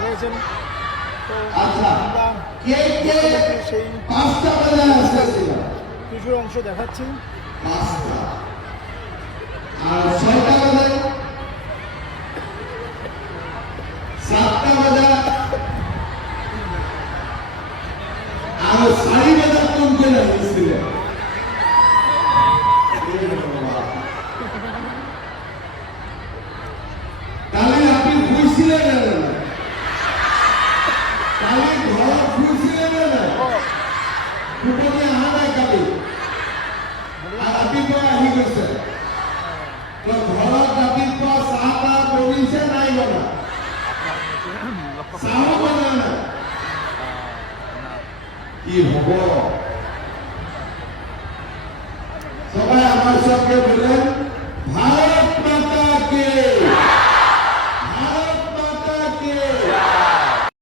হয়েছেন। সেই কিছুর অংশ দেখাচ্ছি। সাড়ে বাজার কোন করে আসছিলেন কালি আপনি ঘুরছিলেন না কালি ঘর ঘুরছিলেন না দুটোকে আনা নাই কালি আর আপনি তো আহি গেছে তো ঘর রাতিপুৱা চাহটা বনিছে নাই বনা চাহো বনা নাই কি হব